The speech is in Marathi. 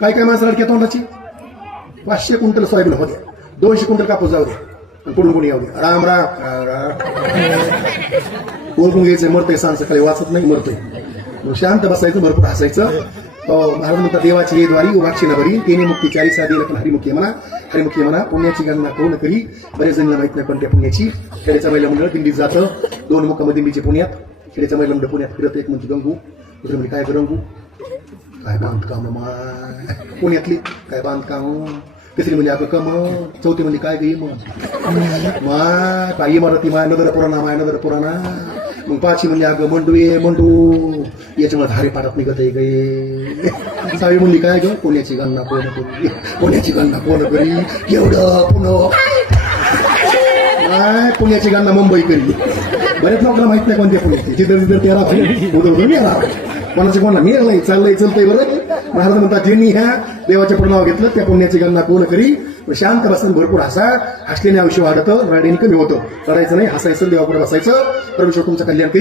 काय काय माणसं अडक्या तोंडाची 500 क्विंटल सोयाबीन होते, 200 क्विंटल कापूस जाऊ दे, आणि पुढून कोणी येऊ दे, राम राम ओळखून घ्यायचं, मरतोय सांग सकाळी वाचत नाही मरतोय, मग शांत बसायचं, भरपूर हसायचं. महाराज म्हणतात देवाची हे द्वारी उभाक्षी नभरी तेने मुक्ती 40 आधी पण हरिमुखी म्हणा पुण्याची गणना कोण करी. बरेच जणांना माहित नाही पण त्या पुण्याची. खेड्याचं महिला मंडळ दिल्लीत जातं, 2 मुक्काम दिल्लीचे पुण्यात. खेड्याचं महिला मंडळ पुण्यात फिरत, एक म्हणते गंगू, दुसरं म्हणजे काय गंगू, काय बांधकाम माय पुण्यातली, काय बांधकाम. तिसरी म्हणजे अगं कम, चौथी म्हणजे काय गे माय काय इमारती माय नगर पुराणा. मग 5वी म्हणजे अगं मंडू याच्यामुळे धारे पाडात निघत आहे गे. 6वी म्हणली काय ग, पुण्याची गणना कोण करी एवढं पुण्याची गणना मुंबई करी. बरेच लोकांना माहित नाही कोणत्या पुण्याची, जिथं त्याला कोणाचं कोणाला मिळालंय चलतंय बरं. महाराज म्हणतात ज्यांनी ह्या देवाच्या नाव घेतलं त्या पुण्याची गणना कोण करी. शांत बसून भरपूर हसा, हसल्याने आयुष्य वाढतं, रडायने कमी होतं. रडायचं नाही, हसायचं, देवापुढे बसायचं, परमेश्वर तुमचं कल्याण करी.